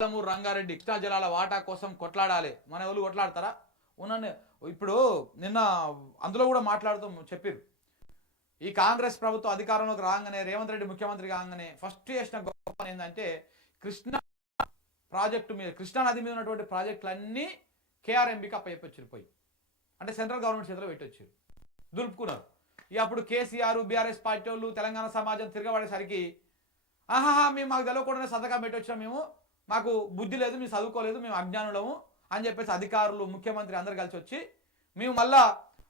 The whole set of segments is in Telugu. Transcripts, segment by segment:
రంగారెడ్డి కృష్ణా జలాల వాటా కోసం కొట్లాడాలి. మన ఎవరు కొట్లాడతారా? ఉన్న ఇప్పుడు నిన్న అందులో కూడా మాట్లాడుతూ చెప్పారు, ఈ కాంగ్రెస్ ప్రభుత్వం అధికారంలోకి రాగానే, రేవంత్ రెడ్డి ముఖ్యమంత్రి కాగానే ఫస్ట్ చేసిన గొప్ప పని ఏంటంటే కృష్ణా ప్రాజెక్టు మీద, కృష్ణా నది మీద ఉన్నటువంటి ప్రాజెక్టులన్నీ కేఆర్ఎంబీకి అప్పచెప్పొచ్చారు. పోయి అంటే సెంట్రల్ గవర్నమెంట్ చేతిలో పెట్టొచ్చారు, దులుపుకున్నారు. ఇక అప్పుడు కేసీఆర్ బీఆర్ఎస్ పార్టీ వాళ్ళు తెలంగాణ సమాజం తిరగబడేసరికి ఆహాహా మేము మాకు తెలవకుండానే సంతకం పెట్టొచ్చాం, మేము మాకు బుద్ధి లేదు, మేము చదువుకోలేదు, మేము అజ్ఞానులము అని చెప్పేసి అధికారులు ముఖ్యమంత్రి అందరు కలిసి వచ్చి మేము మళ్ళా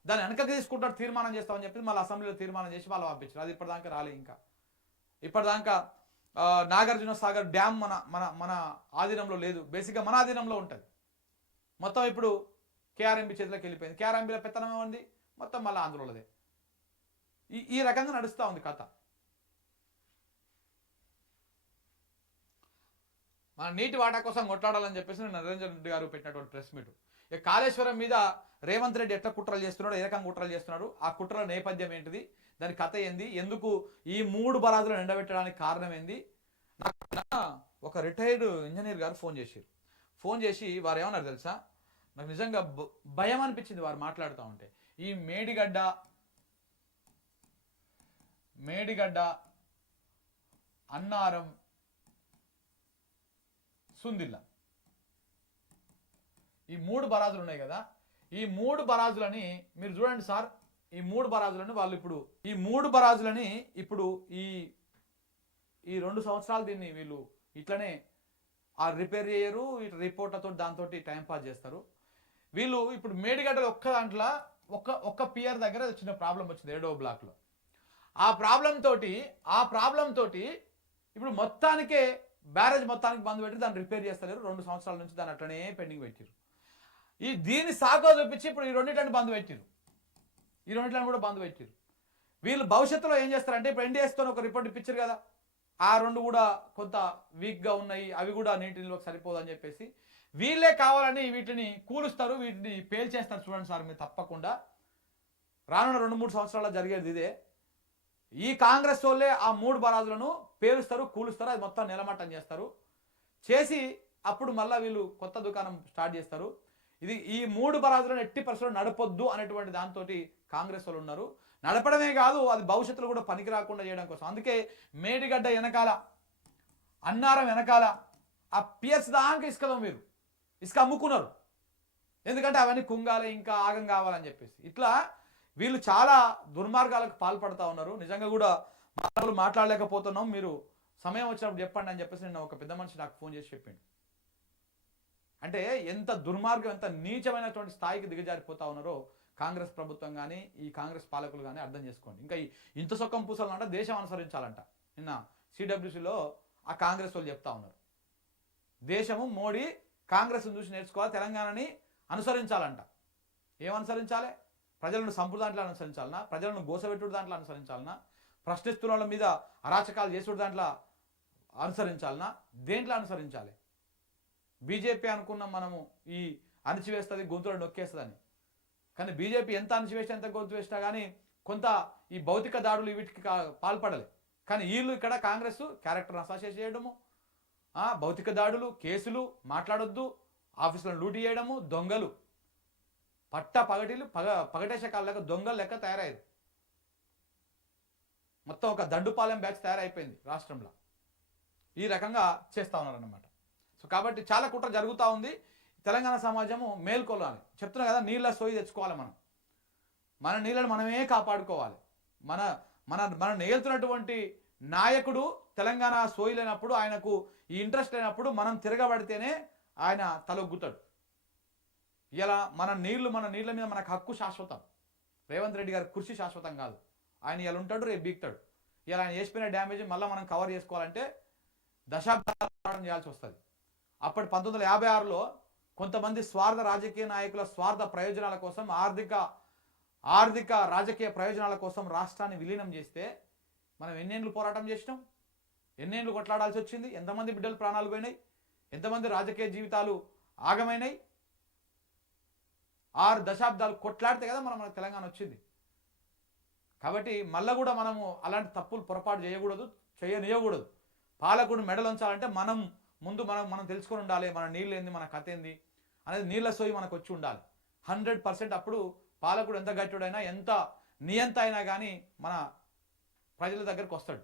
దాన్ని వెనకకి తీసుకుంటారు, తీర్మానం చేస్తామని చెప్పి మళ్ళీ అసెంబ్లీలో తీర్మానం చేసి వాళ్ళు పంపించారు. అది ఇప్పటిదాకా రాలే. ఇంకా ఇప్పటిదాకా నాగార్జున సాగర్ డ్యామ్ మన మన మన ఆధీనంలో లేదు, బేసిక్గా మన ఆధీనంలో ఉంటుంది. మొత్తం ఇప్పుడు కేఆర్ఎంబీ చేతిలోకి వెళ్ళిపోయింది. కేఆర్ఎంబీలో పెత్తనం ఏముంది, మొత్తం మళ్ళీ ఆంధ్రలోదే. ఈ రకంగా నడుస్తూ ఉంది కథ. మన నీటి వాటా కోసం కొట్లాడాలని చెప్పేసి నరేంద్ర రెడ్డి గారు పెట్టినటువంటి ప్రెస్ మీట్. ఇక కాళేశ్వరం మీద రేవంత్ రెడ్డి ఎట్లా కుట్రలు చేస్తున్నాడు, ఏ రకంగా కుట్రలు చేస్తున్నాడు, ఆ కుట్రల నేపథ్యం ఏంటిది, దాని కథ ఏంది, ఎందుకు ఈ 3 బరాజులను ఎండబెట్టడానికి కారణం ఏంది. నాకు ఒక రిటైర్డ్ ఇంజనీర్ గారు ఫోన్ చేసి వారు ఏమన్నారు తెలుసా, నాకు నిజంగా భయం అనిపించింది వారు మాట్లాడుతూ ఉంటే. ఈ మేడిగడ్డ అన్నారం సుందిల్లా ఈ 3 బరాజులు ఉన్నాయి కదా, ఈ 3 బరాజులని మీరు చూడండి సార్. ఈ 3 బరాజులని వాళ్ళు ఇప్పుడు ఈ 3 బరాజులని ఇప్పుడు ఈ 2 సంవత్సరాలు దీన్ని వీళ్ళు ఇట్లనే రిపేర్ చేయరు, ఇటు రిపోర్ట్లతో దాంతో టైం పాస్ చేస్తారు. వీళ్ళు ఇప్పుడు మేడిగడ్డలో ఒక్క దాంట్లో ఒక్క పియర్ దగ్గర చిన్న ప్రాబ్లం వచ్చింది 7వ బ్లాక్లో. ఆ ప్రాబ్లం తోటి ఇప్పుడు మొత్తానికే బ్యారేజ్ మొత్తానికి బంద్ పెట్టి దాన్ని రిపేర్ చేస్తలేరు. 2 సంవత్సరాల నుంచి దాన్ని అట్లనే పెండింగ్ పెట్టారు. దీన్ని సాకో చూపించి ఇప్పుడు ఈ రెండింటిని బంద్ పెట్టారు. ఈ రెండింటిని కూడా బంద్ పెట్టారు. వీళ్ళు భవిష్యత్తులో ఏం చేస్తారంటే, ఇప్పుడు ఎన్డీఎస్తో ఒక రిపోర్ట్ ఇప్పించారు కదా, ఆ 2 కూడా కొంత వీక్గా ఉన్నాయి, అవి కూడా నీటిలోకి సరిపోదని చెప్పేసి వీళ్ళే కావాలని వీటిని కూలుస్తారు, వీటిని పేల్చేస్తారు. చూడండి సార్, మీరు తప్పకుండా రానున్న 2-3 సంవత్సరాల్లో జరిగేది ఇదే. ఈ కాంగ్రెస్ వాళ్ళే ఆ 3 బరాజులను పేలుస్తారు, కూలుస్తారు, అది మొత్తం నిలమట్టం చేసి అప్పుడు మళ్ళీ వీళ్ళు కొత్త దుకాణం స్టార్ట్ చేస్తారు. ఈ 3 బరాజులను ఎట్టి పరిస్థితుల్లో నడపొద్దు అనేటువంటి దాంతో కాంగ్రెస్ వాళ్ళు ఉన్నారు. నడపడమే కాదు, అది భవిష్యత్తులో కూడా పనికి రాకుండా చేయడం కోసం. అందుకే మేడిగడ్డ వెనకాల, అన్నారం వెనకాల ఆ పియర్స్ దాకా ఇసుక అమ్ముకున్నారు. ఎందుకంటే అవన్నీ కుంగాలే, ఇంకా ఆగం కావాలని చెప్పేసి. ఇట్లా వీళ్ళు చాలా దుర్మార్గాలకు పాల్పడతా ఉన్నారు. నిజంగా కూడా మాట్లాడలేకపోతున్నాం, మీరు సమయం వచ్చినప్పుడు చెప్పండి అని చెప్పేసి నిన్న ఒక పెద్ద మనిషి నాకు ఫోన్ చేసి చెప్పిండు. అంటే ఎంత దుర్మార్గం, ఎంత నీచమైనటువంటి స్థాయికి దిగజారిపోతా ఉన్నారో కాంగ్రెస్ ప్రభుత్వం కానీ ఈ కాంగ్రెస్ పాలకులు కానీ అర్థం చేసుకోండి. ఇంకా ఇంత సొక్కం పూసాలంట దేశం అనుసరించాలంట. నిన్న సిడబ్ల్యూసీలో ఆ కాంగ్రెస్ వాళ్ళు చెప్తా ఉన్నారు, దేశము మోడీ కాంగ్రెస్ని చూసి నేర్చుకోవాలి, తెలంగాణని అనుసరించాలంట. ఏమనుసరించాలి? ప్రజలను సంపూర్ణ దాంట్లో అనుసరించాలన్నా, ప్రజలను గోసపెట్టుడు దాంట్లో అనుసరించాలన్నా, ప్రశ్నిస్తున్న వాళ్ళ మీద అరాచకాలు చేసుడు దాంట్లో అనుసరించాలన్నా, దేంట్లో అనుసరించాలి? బీజేపీ అనుకున్నాం మనము ఈ అణిచివేస్తుంది, గొంతులో నొక్కేస్తుందని. కానీ బీజేపీ ఎంత అణిచివేస్తే ఎంత గొంతు వేసినా కానీ కొంత ఈ భౌతిక దాడులు వీటికి పాల్పడలే. కానీ వీళ్ళు ఇక్కడ కాంగ్రెస్ క్యారెక్టర్ని అసాసియేట్ చేయడము, భౌతిక దాడులు, కేసులు, మాట్లాడొద్దు, ఆఫీసులను లూటీ చేయడము, దొంగలు, పగటేసే కాళ్ళ దొంగలు లెక్క తయారయ్యేది. మొత్తం ఒక దండుపాలెం బ్యాచ్ తయారైపోయింది రాష్ట్రంలో. ఈ రకంగా చేస్తూ ఉన్నారన్నమాట. సో కాబట్టి చాలా కుట్ర జరుగుతూ ఉంది. తెలంగాణ సమాజము మేల్కొల్లాలి. చెప్తున్నా కదా, నీళ్ళ సోయి తెచ్చుకోవాలి. మన నీళ్ళను మనమే కాపాడుకోవాలి. మన నేల్తున్నటువంటి నాయకుడు తెలంగాణ సోయి లేనప్పుడు, ఆయనకు ఈ ఇంట్రెస్ట్ లేనప్పుడు మనం తిరగబడితేనే ఆయన తలొగ్గుతాడు. ఇలా మన నీళ్ళ మీద మనకు హక్కు శాశ్వతం. రేవంత్ రెడ్డి గారి కృషి శాశ్వతం కాదు. ఆయన ఇలా ఉంటాడు, రేపు బీక్తాడు. ఇలా ఆయన చేసిపోయిన డ్యామేజ్ మళ్ళీ మనం కవర్ చేసుకోవాలంటే దశాబ్దాలు చేయాల్సి వస్తుంది. అప్పటి 1956లో కొంతమంది స్వార్థ రాజకీయ నాయకుల స్వార్థ ప్రయోజనాల కోసం, ఆర్థిక రాజకీయ ప్రయోజనాల కోసం రాష్ట్రాన్ని విలీనం చేస్తే మనం ఎన్నేళ్ళు పోరాటం చేసినాం, ఎన్నేళ్ళు కొట్లాడాల్సి వచ్చింది, ఎంతమంది బిడ్డలు ప్రాణాలు పోయినాయి, ఎంతమంది రాజకీయ జీవితాలు ఆగమైనాయి. 6 దశాబ్దాలు కొట్లాడితే కదా మనకు తెలంగాణ వచ్చింది. కాబట్టి మళ్ళీ కూడా మనము అలాంటి తప్పులు పొరపాటు చేయనియకూడదు. పాలకుడు మెడలుంచాలంటే మనం ముందు మనం తెలుసుకొని ఉండాలి, మన నీళ్ళు ఏంది, మన కథ ఏంది అనేది నీళ్ళ సోయి మనకు వచ్చి ఉండాలి. 100% అప్పుడు పాలకుడు ఎంత గట్టిడైనా ఎంత నియంత అయినా కానీ మన ప్రజల దగ్గరకు వస్తాడు.